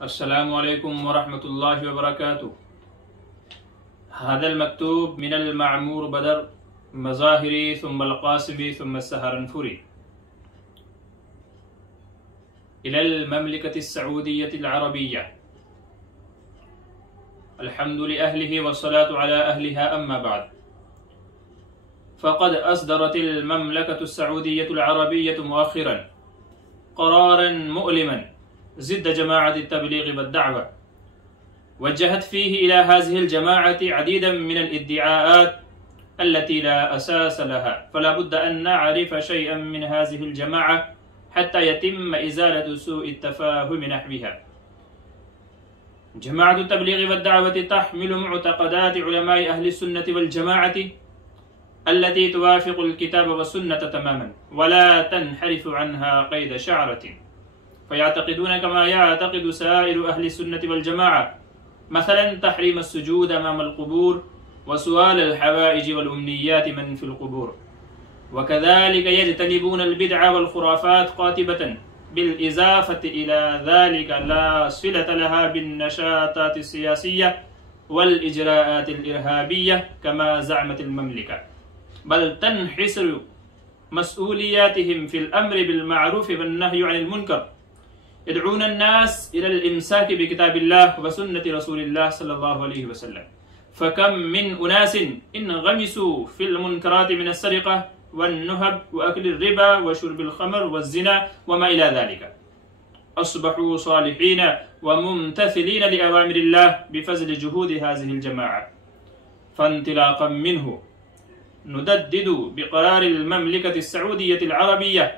अस्सलामु अलैकुम वरहमतुल्लाहि वबरकातुह। हादल मकतूब मिनल मामूर बदर मज़ाहिरी सुम्मल क़ासिमी सुम्म सहारनफुरी इलल ममलिकति सऊदिय्यतिल अरबिय्या अल्हम्दु लिअहलिही वस्सलातु अला अहलिहा अम्मा बाद फ़क़द अस्दरतिल ममलकतु सऊदिय्यतुल अरबिय्यतु मुअख्खिरन क़रारन मुअलिमन ज़िद्द जमाअत तबलीग वद्दअवा वज्जहत फ़ीही इला हाज़िहिल जमाअति अदीदन मिनल इद्दिआआत अल्लती ला असास लहा फ़ला बुद्द अन नअरिफ़ शयअन मिन हाज़िहिल जमाअ हत्ता यतिम्म इज़ालतु सूइ तफ़ाहुम नहविहा। जमाअत तबलीग वद्दअवति तहमिलु मुअतक़दात उलमाए अहलि सुन्नति वल जमाअति अल्लती तुवाफ़िक़ुल किताब वस्सुन्नत तमामन वला तनहरिफ़ु अन्हा क़ैद शअरतिन फ़यअतक़िदून कमा यअतक़िदु साइरु अहलि सुन्नति वल जमाअ मसलन तहरीम अस्सुजूद अमामल क़ुबूर व सुआलल हवाइज वल उम्नियात मन फ़िल क़ुबूर वकज़ालिक यज्तनिबूनल बिदअ वल ख़ुराफ़ात क़ातिबतन बिल इज़ाफ़ति इला ज़ालिक ला सिलत लहा बिन नशातात सियासिय्या वल इजराआतिल इरहाबिय्या कमा ज़अमतिल ममलिका बल तनहिसरु मसऊलियातिहिम फ़िल अम्रि बिल मअरूफ़ वन नह्यि अनिल मुनकर यदऊन अन्नास इलल इम्साक बिकिताबिल्लाह व सुन्नति रसूलिल्लाह सल्लल्लाहु अलैहि वसल्लम फ़कम मिन उनासिन इनग़मिसू फ़िल मुनकराति मिन अस्सरिक़ा वन्नुहब व अक्लिर रिबा व शुर्बिल ख़मर वज़्ज़िना व मा इला ज़ालिका अस्बहू सालिहीन व मुम्तसिलीन लिअवामिरिल्लाह बिफ़ज़्लि जुहूदि हाज़िहिल जमाअ फ़न्तिलाक़न मिन्हु नुदद्दिदु बिक़रारिल ममलिकति सऊदिय्यतिल अरबिय्या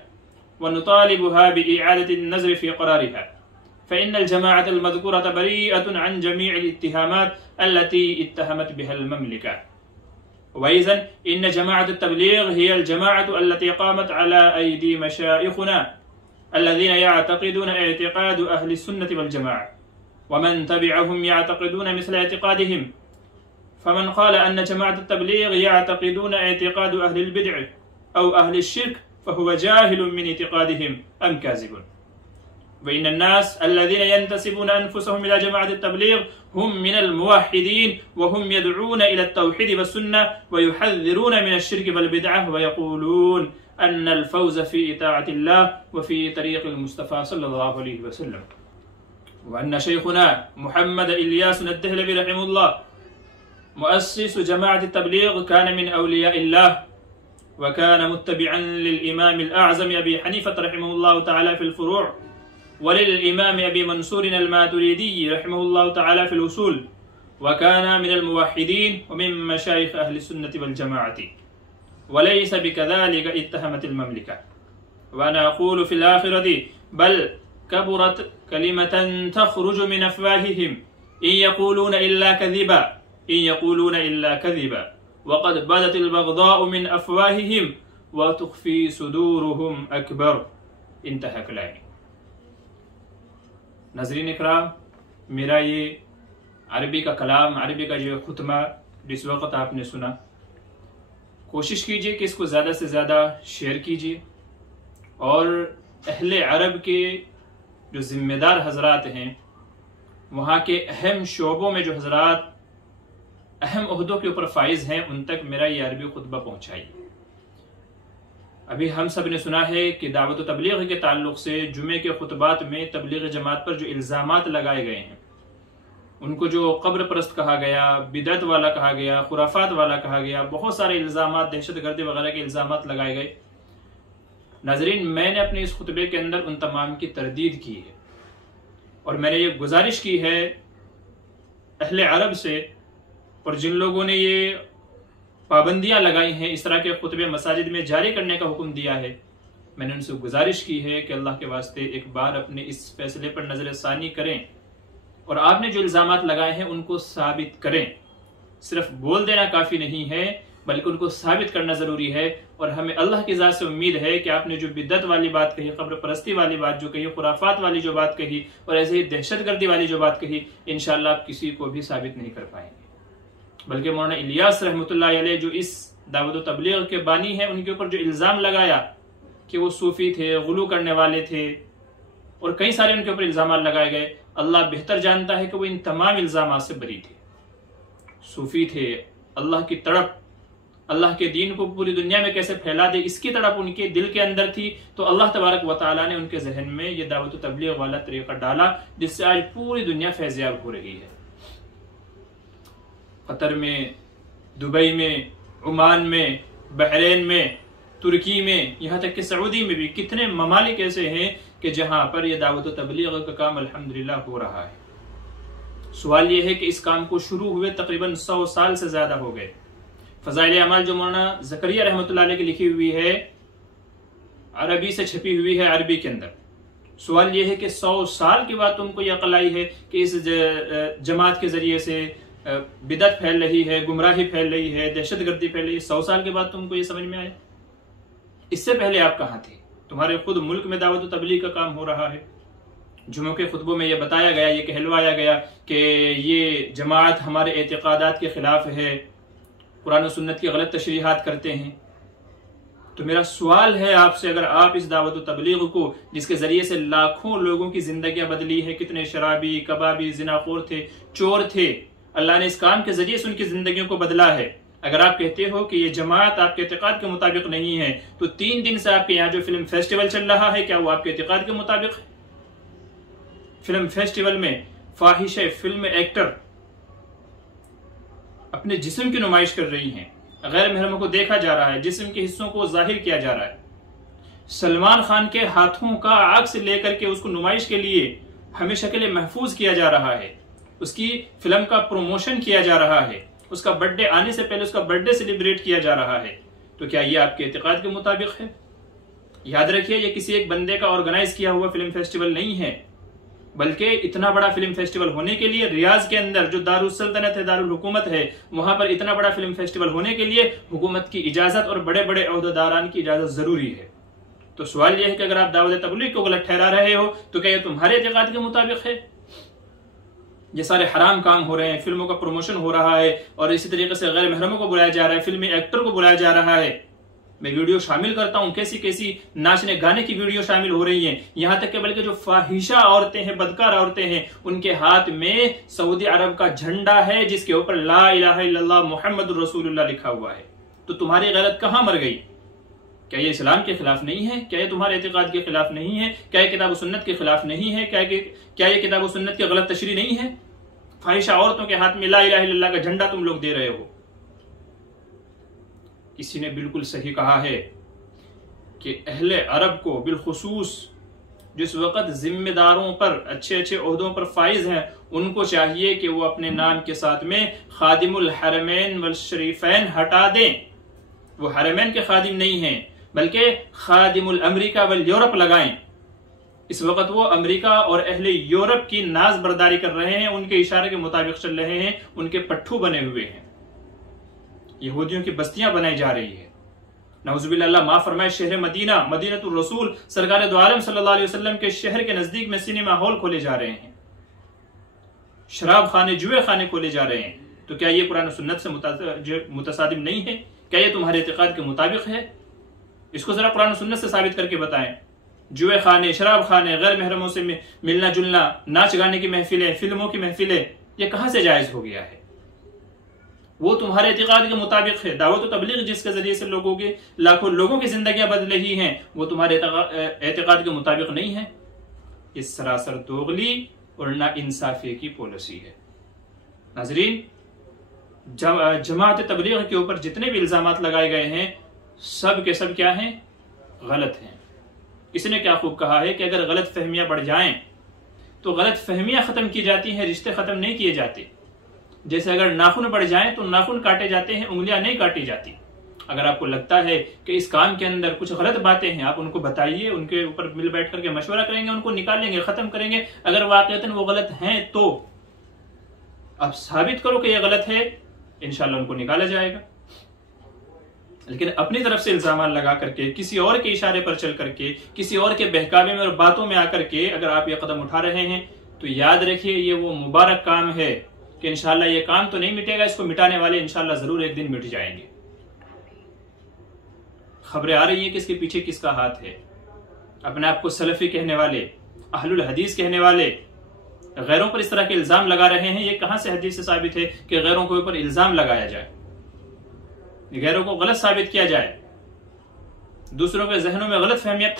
वनुतालिबुहा बिइआदतिन नज़र फ़ी क़रारिहा फ़इन्नल जमाअतल मज़कूरत बरीअतुन अन जमीइल इत्तिहामात अल्लती इत्तहमत बिहल ममलिका वइज़न इन्न जमाअत तबलीग हियल जमाअतु अल्लती क़ामत अला अयदी मशाइख़ुना अल्लज़ीना यअतक़िदून इअतिक़ाद अहलि सुन्नति वल जमाअ वमन तबिअहुम यअतक़िदून मिस्ल इअतिक़ादिहिम फ़मन क़ाल अन्न जमाअत तबलीग यअतक़िदून इअतिक़ाद अहलिल बिदअ औ अहलिश शिर्क फ़हुव जाहिलुन मिन इअतिक़ादिहिम अम काज़िबुन वइन्न अन्नास अल्लज़ीना यंतसिबून अनफुसहुम इला जमाअत तबलीग हुम मिनल मुवह्हिदीन व हुम यदऊन इला तौहीद वस्सुन्नह व युहज़्ज़िरून मिनश शिर्क वल बिदअह व यक़ूलून अन्नल फ़ौज़ फ़ी इताअतिल्लाह व फ़ी तरीक़िल मुस्तफ़ा सल्लल्लाहु अलैहि वसल्लम व अन्न शैख़ुना मुहम्मद इलियास अद-दहलवी रहिमहुल्लाह मुअस्सिस जमाअत तबलीग कान मिन औलियाइल्लाह व कान मुत्तबिअन लिल इमामिल अअज़म अबी हनीफ़ा रहिमहुल्लाह तआला फ़िल फ़ुरूअ व लिल इमाम अबी मंसूर अल मातुरीदी रहिमहुल्लाह तआला फ़िल उसूल व कान मिनल मुवह्हिदीन व मिन मशाइख़ अहलि सुन्नति वल जमाअति व लैसा बिकज़ालिक इत्तहमतिल ममलिका व अना अक़ूलु फ़िल आख़िरति बल कबुरत कलिमतन तख़रुजु मिन अफ़वाहिहिम इन यक़ूलून इल्ला कज़िबा व क़द बदतिल बग़दाउ मिन अफ़वाहिहिम व तुख़फ़ी सुदूरुहुम अकबर। इंतहा कलामी। नाज़रीन इकराम, मेरा ये अरबी का कलाम, अरबी का जो खुतमा जिस वक़्त आपने सुना, कोशिश कीजिए कि इसको ज़्यादा से ज़्यादा शेयर कीजिए और अहले अरब के जो ज़िम्मेदार हज़रात हैं, वहाँ के अहम शोबों में जो हज़रात अहम ओहदों के ऊपर फाइज हैं, उन तक मेरा ये अरबी खुतबा पहुँचाइए। अभी हम सब ने सुना है कि दावत तबलीग के ताल्लुक़ से जुमे के खुतबात में तबलीग जमात पर जो इल्ज़ामात लगाए गए हैं, उनको जो कब्र परस्त कहा गया, बिदअत वाला कहा गया, खुराफात वाला कहा गया, बहुत सारे इल्ज़ामात, दहशतगर्दी वगैरह के इल्ज़ामात लगाए गए। नाज़रीन, मैंने अपने इस खुतबे के अंदर उन तमाम की तरदीद की है और मैंने ये गुजारिश की है अहले अरब से, और जिन लोगों ने ये पाबंदियां लगाई हैं, इस तरह के खुतबे मसाजिद में जारी करने का हुक्म दिया है, मैंने उनसे गुजारिश की है कि अल्लाह के वास्ते एक बार अपने इस फैसले पर नजर सानी करें और आपने जो इल्ज़ामात लगाए हैं उनको साबित करें। सिर्फ बोल देना काफ़ी नहीं है, बल्कि उनको साबित करना ज़रूरी है। और हमें अल्लाह की ज़ात से उम्मीद है कि आपने जो बिद्दत वाली बात कही, कब्र परस्ती वाली बात जो कही, खुराफात वाली जो बात कही और ऐसे ही दहशतगर्दी वाली जो बात कही, इंशाअल्लाह आप किसी को भी साबित नहीं कर पाएंगे। बल्कि मौलाना इलियास रहमतुल्लाह अलैह जो इस दावत तबलीग के बानी हैं, उनके ऊपर जो इल्ज़ाम लगाया कि वो सूफ़ी थे, गुलू करने वाले थे और कई सारे उनके ऊपर इल्ज़ाम लगाए गए, अल्लाह बेहतर जानता है कि वो इन तमाम इल्जामात से बरी थे, सूफी थे, अल्लाह की तड़प, अल्लाह के दीन को पूरी दुनिया में कैसे फैला दे इसकी तड़प उनके दिल के अंदर थी। तो अल्लाह तबारक व तआला ने उनके जहन में ये दावत तबलीग वाला तरीका डाला, जिससे आज पूरी दुनिया फैज़याब हो रही है। कतर में, दुबई में, ओमान में, बहरीन में, तुर्की में, यहाँ तक कि सऊदी में भी कितने ममालिक ऐसे हैं कि जहां पर यह दावत तबलीग का काम अल्हम्दुलिल्लाह हो रहा है। सवाल यह है कि इस काम को शुरू हुए तकरीबन 100 साल से ज्यादा हो गए। फज़ाइल अमाल जो मौलाना ज़करिया रहमतुल्लाह अलैह की लिखी हुई है, अरबी से छपी हुई है, अरबी के अंदर। सवाल यह है कि 100 साल के बाद तुमको यह अक़ल आई है कि इस जमात के जरिए से बिदअत फैल रही है, गुमराही फैल रही है, दहशतगर्दी फैल रही है। 100 साल के बाद तुमको ये समझ में आया? इससे पहले आप कहाँ थे? तुम्हारे खुद मुल्क में दावत तबलीग का काम हो रहा है। जुम्मे के खुतबों में यह बताया गया, ये कहलवाया गया कि ये जमात हमारे एतिकादात के खिलाफ है, कुरान और सुन्नत की गलत तशरीहात करते हैं। तो मेरा सवाल है आपसे, अगर आप इस दावत तबलीग को, जिसके जरिए से लाखों लोगों की जिंदगियां बदली है, कितने शराबी, कबाबी, जिनाखोर थे, चोर थे, अल्लाह ने इस काम के जरिए से उनकी जिंदगियों को बदला है, अगर आप कहते हो कि ये जमात आपके एतिकाद के मुताबिक नहीं है, तो 3 दिन से आपके यहाँ जो फिल्म फेस्टिवल चल रहा है, क्या वो आपके एतिकाद के मुताबिक है? फिल्म फेस्टिवल में फाहिशे फिल्म एक्टर अपने जिस्म की नुमाइश कर रही हैं, गैर महरमों को देखा जा रहा है, जिस्म के हिस्सों को जाहिर किया जा रहा है। सलमान खान के हाथों का आग से लेकर के उसको नुमाइश के लिए हमेशा के लिए महफूज किया जा रहा है, उसकी फिल्म का प्रमोशन किया जा रहा है, उसका बर्थडे आने से पहले उसका बर्थडे सेलिब्रेट किया जा रहा है। तो क्या ये आपके एतिकाद के मुताबिक है? याद रखिए, ये किसी एक बंदे का ऑर्गेनाइज किया हुआ फिल्म फेस्टिवल नहीं है, बल्कि इतना बड़ा फिल्म फेस्टिवल होने के लिए रियाज के अंदर जो दारुल सल्तनत है, दारुल हुकूमत है, वहां पर इतना बड़ा फिल्म फेस्टिवल होने के लिए हुकूमत की इजाजत और बड़े बड़े ओहदेदारान की इजाजत जरूरी है। तो सवाल यह है कि अगर आप दावत तबलीग को गलत ठहरा रहे हो, तो क्या ये तुम्हारे एतिकाद के मुताबिक है? ये सारे हराम काम हो रहे हैं, फिल्मों का प्रमोशन हो रहा है, और इसी तरीके से गैर महरमों को बुलाया जा रहा है, फिल्मी एक्टर को बुलाया जा रहा है। मैं वीडियो शामिल करता हूं, कैसी कैसी नाचने गाने की वीडियो शामिल हो रही हैं, यहां तक कि बल्कि जो फाहिशा औरतें हैं, बदकार औरतें हैं, उनके हाथ में सऊदी अरब का झंडा है जिसके ऊपर ला इलाहा इल्लल्लाह मुहम्मदुर रसूलुल्लाह लिखा हुआ है। तो तुम्हारी गलत कहां मर गई? क्या ये इस्लाम के खिलाफ नहीं है? क्या ये तुम्हारे एतिकाद के खिलाफ नहीं है? क्या ये किताब सुन्नत के खिलाफ नहीं है? क्या ये किताब सुन्नत की गलत तशरीह नहीं है? फाहिशा औरतों के हाथ में ला इलाहा इल्लल्लाह का झंडा तुम लोग दे रहे हो। किसी ने बिल्कुल सही कहा है कि अहले अरब को बिलखुसूस जिस वक्त जिम्मेदारों पर, अच्छे अच्छे ओहदों पर फाइज हैं, उनको चाहिए कि वो अपने नाम के साथ में खादिमुल हरमैन वल शरीफैन हटा दें। वो हरमैन के खादिम नहीं हैं, बल्कि खादिमुल अमरीका वल यूरोप लगाएं। इस वक्त वो अमेरिका और अहले यूरोप की नाज बर्दारी कर रहे हैं, उनके इशारे के मुताबिक चल रहे हैं, उनके पट्टू बने हुए हैं, यहूदियों की बस्तियां बनाई जा रही है। नऊजुबिल्लाह, अल्लाह माफ फरमाए, शहर मदीना, मदीनतुर रसूल सरकार दो आलम सल्लल्लाहु अलैहि वसल्लम के शहर के नजदीक में सिनेमा हॉल खोले जा रहे हैं, शराब खाने, जुए खाने खोले जा रहे हैं। तो क्या ये कुरान सुन्नत से मुतसादिम नहीं है? क्या ये तुम्हारे इतिकाद के मुताबिक है? इसको जरा कुरान सुन्नत से साबित करके बताएं। जुए खाने, शराब खाने, गैर महरमों से मिलना जुलना, नाच गाने की महफिलें, फिल्मों की महफिलें, ये कहां से जायज हो गया है? वो तुम्हारे इतिकाद के मुताबिक है। दावत तबलीग जिसके जरिए से लाखों लोगों की जिंदगियां बदल रही हैं, वो तुम्हारे एतिकाद के मुताबिक नहीं है। ये सरासर दोगली और ना इंसाफी की पॉलिसी है। नाजरीन, जमात तबलीग के ऊपर जितने भी इल्जामात लगाए गए हैं, सब के सब क्या हैं? गलत हैं। इसने क्या खूब कहा है कि अगर गलत फहमियां बढ़ जाएं तो गलत फहमियां खत्म की जाती हैं, रिश्ते खत्म नहीं किए जाते। जैसे अगर नाखून बढ़ जाएं तो नाखून काटे जाते हैं, उंगलियां नहीं काटी जाती। अगर आपको लगता है कि इस काम के अंदर कुछ गलत बातें हैं, आप उनको बताइए, उनके ऊपर मिल बैठ करके मशवरा करेंगे, उनको निकालेंगे, खत्म करेंगे। अगर वाकईतन वो गलत हैं तो आप साबित करो कि ये गलत है, इंशाल्लाह उनको निकाला जाएगा। लेकिन अपनी तरफ से इल्जाम लगा करके, किसी और के इशारे पर चल करके, किसी और के बहकावे में और बातों में आकर के अगर आप ये कदम उठा रहे हैं, तो याद रखिए ये वो मुबारक काम है कि इंशाल्लाह ये काम तो नहीं मिटेगा, इसको मिटाने वाले इंशाल्लाह जरूर एक दिन मिट जाएंगे। खबरें आ रही है कि इसके पीछे किसका हाथ है। अपने आप को सलफी कहने वाले, अहलुल हदीस कहने वाले, गैरों पर इस तरह के इल्जाम लगा रहे हैं, ये कहां से हदीस से साबित है कि गैरों के ऊपर इल्जाम लगाया जाए, गैरों को गलत साबित किया जाए, दूसरों के जहनों में गलत फहमियां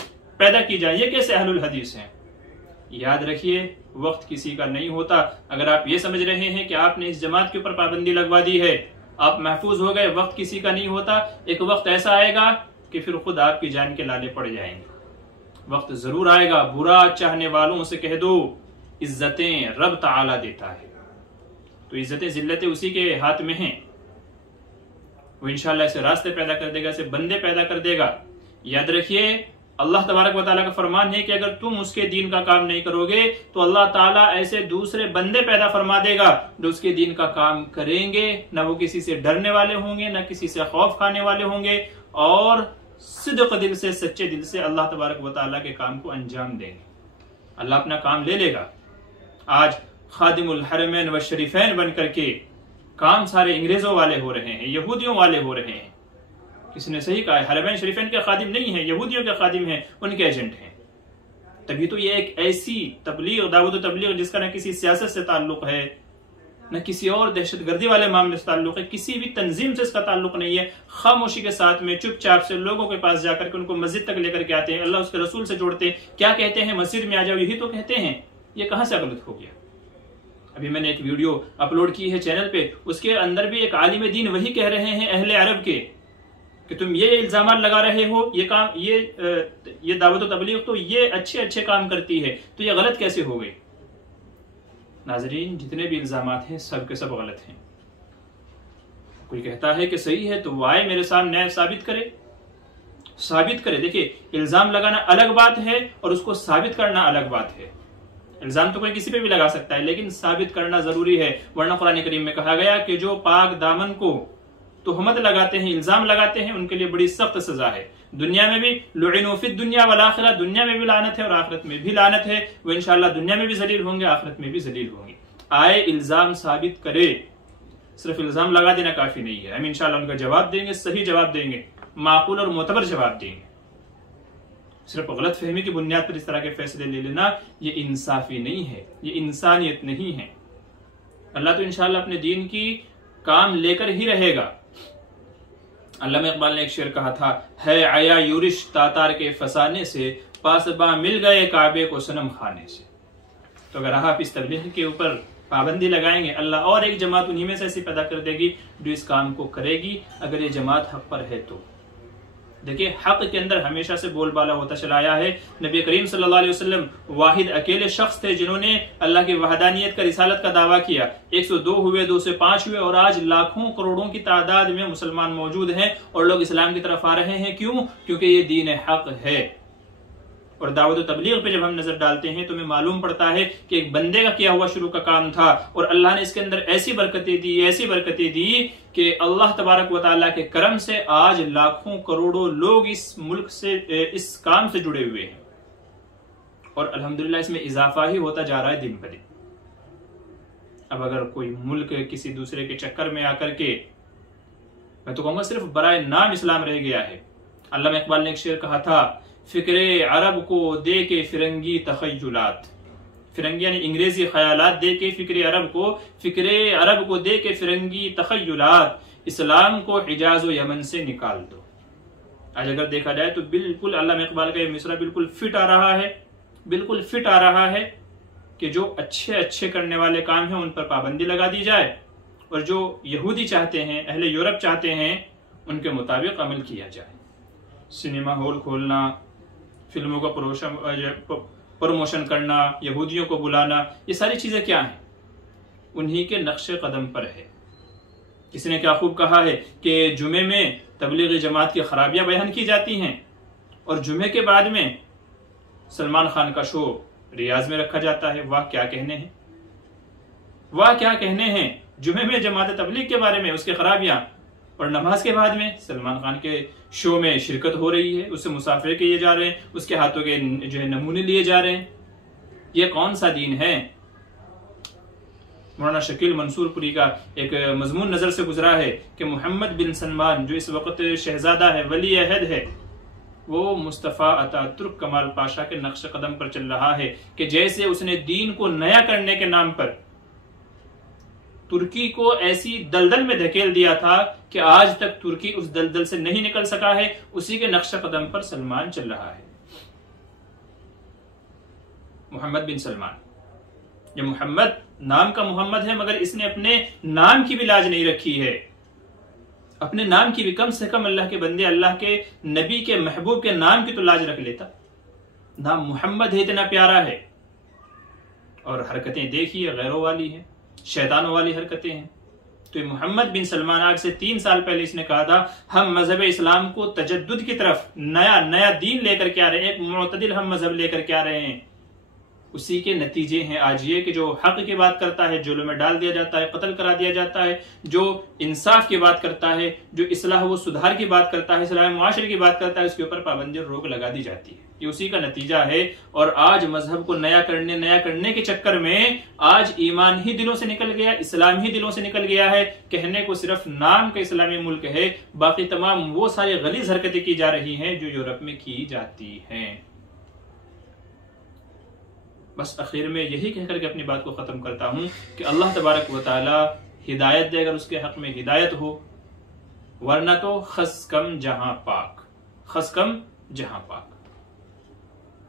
पैदा की जाए? ये कैसे अहलुल हदीस हैं? याद रखिए, वक्त किसी का नहीं होता। अगर आप ये समझ रहे हैं कि आपने इस जमात के ऊपर पाबंदी लगवा दी है, आप महफूज हो गए, वक्त किसी का नहीं होता। एक वक्त ऐसा आएगा कि फिर खुद आपकी जान के लाले पड़ जाएंगे। वक्त जरूर आएगा, बुरा चाहने वालों से कह दो इज्जतें रब ताला देता है, तो इज्जतें जिल्लतें उसी के हाथ में हैं। वो इंशाअल्लाह ऐसे रास्ते पैदा कर देगा, ऐसे बंदे पैदा कर देगा। याद रखिए, अल्लाह तबारक व तआला का फरमान है कि अगर तुम उसके दीन का काम नहीं करोगे तो अल्लाह ताला ऐसे दूसरे बंदे पैदा फरमा देगा जो उसके दीन का काम करेंगे, ना वो किसी से डरने वाले होंगे, ना किसी से खौफ खाने वाले होंगे, और सिद्क दिल से, सच्चे दिल से अल्लाह तबारक व तआला के काम को अंजाम देंगे। अल्लाह अपना काम ले लेगा। आज खादिमुल हरमैन व शरीफैन बन करके काम सारे अंग्रेजों वाले हो रहे हैं, यहूदियों वाले हो रहे हैं। किसी ने सही कहा है, हरमैन शरीफैन के खादिम नहीं है, यहूदियों के खादिम हैं, उनके एजेंट हैं। तभी तो ये एक ऐसी तबलीग, दावत तबलीग जिसका न किसी सियासत से ताल्लुक है, न किसी और दहशतगर्दी वाले मामले से ताल्लुक है, किसी भी तंजीम से इसका ताल्लुक नहीं है। खामोशी के साथ में चुपचाप से लोगों के पास जाकर के उनको मस्जिद तक लेकर के आते हैं, अल्लाह उसके रसूल से जोड़ते हैं। क्या कहते हैं? मस्जिद में आ जाओ, यही तो कहते हैं। ये कहां से गलत हो गया? अभी मैंने एक वीडियो अपलोड की है चैनल पे, उसके अंदर भी एक आलिम दीन वही कह रहे हैं अहले अरब के कि तुम ये इल्जाम लगा रहे हो, ये काम, ये दावत तबलीग तो ये अच्छे अच्छे काम करती है, तो ये गलत कैसे हो गई? नाजरीन, जितने भी इल्जामात हैं सब के सब गलत हैं। कोई कहता है कि सही है तो वो आए मेरे सामने साबित करे। देखिए, इल्जाम लगाना अलग बात है और उसको साबित करना अलग बात है। इल्जाम तो कोई किसी पे भी लगा सकता है, लेकिन साबित करना जरूरी है। वरना कुरान करीम में कहा गया कि जो पाक दामन को तुहमत लगाते हैं, इल्जाम लगाते हैं, उनके लिए बड़ी सख्त सजा है। दुनिया में भी लुइनु फिद दुनिया वल आखिरह, दुनिया में भी लानत है और आखिरत में भी लानत है। वो इंशाअल्लाह दुनिया में भी जलील होंगे, आखिरत में भी जलील होंगे। आए इल्जाम साबित करे, सिर्फ इल्जाम लगा देना काफी नहीं है। हम इंशाअल्लाह उनका जवाब देंगे, सही जवाब देंगे, माकूल और मोतबर जवाब देंगे। सिर्फ गलत फहमी की बुनियाद पर इस तरह के फैसले ले लेना, ये इंसाफी नहीं है, ये इंसानियत नहीं है। अल्लाह तो इंशाअल्लाह अपने दीन की काम लेकर ही रहेगा। अल्लामा इकबाल ने एक शेर कहा था, है आया यूरिश तातार के फसाने से, पासबा मिल गए काबे को सनम खाने से। तो अगर आप इस तबलीग के ऊपर पाबंदी लगाएंगे, अल्लाह और एक जमात उन्हीं में से ऐसी पैदा कर देगी जो इस काम को करेगी, अगर ये जमात हक पर है तो। देखिए, हक के अंदर हमेशा से बोलबाला होता चला आया है। नबी करीम सल्लल्लाहु अलैहि वसल्लम वाहिद अकेले शख्स थे जिन्होंने अल्लाह की वहदानियत का, रिसालत का दावा किया। 102 हुए, 205 हुए, और आज लाखों करोड़ों की तादाद में मुसलमान मौजूद हैं और लोग इस्लाम की तरफ आ रहे हैं। क्यों? क्योंकि ये दीन हक है। और दावत तबलीग पे जब हम नजर डालते हैं तो हमें मालूम पड़ता है कि एक बंदे का किया हुआ शुरू का काम था और अल्लाह ने इसके अंदर ऐसी बरकतें दी कि अल्लाह तबारक व तआला के करम से आज लाखों करोड़ों लोग इस मुल्क से, इस काम से जुड़े हुए हैं। और अल्हम्दुलिल्लाह इसमें इजाफा ही होता जा रहा है दिन ब दिन। अब अगर कोई मुल्क किसी दूसरे के चक्कर में आकर के, मैं तो कहूंगा सिर्फ बराए नाम इस्लाम रह गया है। अल्लामा इकबाल ने एक शेर कहा था, फिक्रे अरब को दे के फिरंगी तखय्युलात, फिरंगी यानी अंग्रेजी ख्यालात दे के फिक्रे अरब को दे के फिरंगी तखय्युलात, इस्लाम को हिजाज व यमन से निकाल दो। आज अगर देखा जाए तो बिल्कुल अल्लामा इकबाल का ये मिसरा बिल्कुल फिट आ रहा है कि जो अच्छे अच्छे करने वाले काम हैं उन पर पाबंदी लगा दी जाए, और जो यहूदी चाहते हैं, अहले यूरोप चाहते हैं, उनके मुताबिक अमल किया जाए। सिनेमा हॉल खोलना, फिल्मों का प्रमोशन करना, यहूदियों को बुलाना, ये सारी चीजें क्या हैं? उन्हीं के नक्शे कदम पर है। किसी ने क्या खूब कहा है कि जुमे में तबलीगी जमात की खराबियां बयान की जाती हैं और जुमे के बाद में सलमान खान का शो रियाज में रखा जाता है। वाह क्या कहने हैं जुमे में जमात तबलीग के बारे में, उसकी खराबियां, और नमाज के बाद में सलमान खान के शो में शिरकत हो रही है, उससे मुसाफिर किए जा रहे हैं, उसके हाथों के जो है नमूने लिए जा रहे हैं। ये कौन सा दीन है? मौलाना शकील मंसूरपुरी का एक मजमून नजर से गुजरा है कि मोहम्मद बिन सलमान जो इस वक्त शहजादा है, वली अहद है, वो मुस्तफ़ा अतातुर्क कमाल पाशा के नक्श कदम पर चल रहा है कि जैसे उसने दीन को नया करने के नाम पर तुर्की को ऐसी दलदल में धकेल दिया था कि आज तक तुर्की उस दलदल से नहीं निकल सका है, उसी के नक्श कदम पर सलमान चल रहा है। मोहम्मद बिन सलमान, ये मोहम्मद नाम का मोहम्मद है, मगर इसने अपने नाम की भी लाज नहीं रखी है। अपने नाम की भी कम से कम अल्लाह के बंदे, अल्लाह के नबी के महबूब के नाम की तो लाज रख लेता। नाम मोहम्मद है, इतना प्यारा है, और हरकतें देखिए गैरों वाली है, शैतानों वाली हरकतें हैं। तो ये मोहम्मद बिन सलमान आज से 3 साल पहले इसने कहा था हम मजहब इस्लाम को तजद्दुद की तरफ नया दीन लेकर के आ रहे हैं, एक मुअतदिल हम मजहब लेकर के आ रहे हैं। उसी के नतीजे हैं आज ये कि जो हक की बात करता है जेलों में डाल दिया जाता है, कत्ल करा दिया जाता है, जो इंसाफ की बात करता है, जो इस्लाह व सुधार की बात करता है, इस्लाह मुआशरे की बात करता है, उसके ऊपर पाबंदी और रोक लगा दी जाती है। ये उसी का नतीजा है। और आज मजहब को नया करने के चक्कर में आज ईमान ही दिलों से निकल गया, इस्लाम ही दिलों से निकल गया है। कहने को सिर्फ नाम का इस्लामी मुल्क है, बाकी तमाम वो सारी गलीज हरकतें की जा रही हैं जो यूरोप में की जाती हैं। बस आखिर में यही कहकर के अपनी बात को खत्म करता हूं कि अल्लाह तबारक व तआला हिदायत दे अगर उसके हक में हिदायत हो, वरना तो खसकम जहां पाक, खसकम जहां पाक।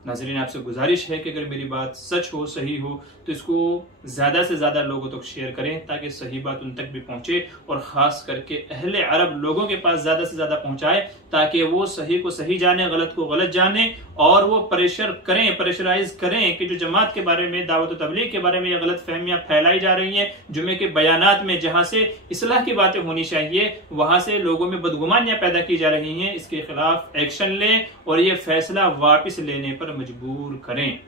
नाज़रीन, आपसे गुजारिश है कि अगर मेरी बात सच हो, सही हो, तो इसको ज्यादा से ज्यादा लोगों तक शेयर करें ताकि सही बात उन तक भी पहुंचे, और खास करके अहले अरब लोगों के पास ज्यादा से ज्यादा पहुंचाए ताकि वो सही को सही जाने, गलत को गलत जाने, और वो प्रेशराइज करें कि जो जमात के बारे में, दावत तबलीग के बारे में ये गलत फहमियां फैलाई जा रही हैं, जुमे के बयानात में जहां से इस्लाह की बातें होनी चाहिए वहां से लोगों में बदगुमानियां पैदा की जा रही हैं, इसके खिलाफ एक्शन लें और ये फैसला वापस लेने पर मजबूर करें।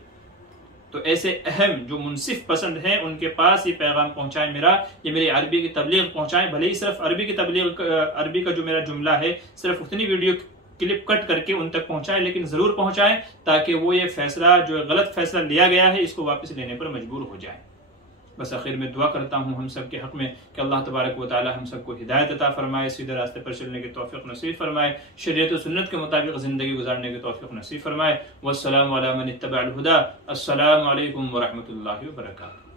तो ऐसे अहम जो मुनसिफ पसंद हैं उनके पास ये पैगाम पहुंचाएं मेरा, ये मेरी अरबी की तबलीग पहुंचाएं। भले ही सिर्फ अरबी की तबलीग, अरबी का जो मेरा जुमला है सिर्फ उतनी वीडियो क्लिप कट करके उन तक पहुंचाएं, लेकिन जरूर पहुंचाएं ताकि वो ये फैसला, जो गलत फैसला लिया गया है, इसको वापस लेने पर मजबूर हो जाए। बस आखिर में दुआ करता हूँ हम सब के हक में कि अल्लाह तबारक व तआला हम सबको हिदायत अता फरमाए, सीधे रास्ते पर चलने की तौफीक नसीब फरमाए, शरीयत व सुन्नत के मुताबिक जिंदगी गुजारने की तौफीक नसीब फरमाए। वस्सलामु अला मन इत्तबअल हुदा। अस्सलामु अलैकुम व रहमतुल्लाहि व बरकातुहू।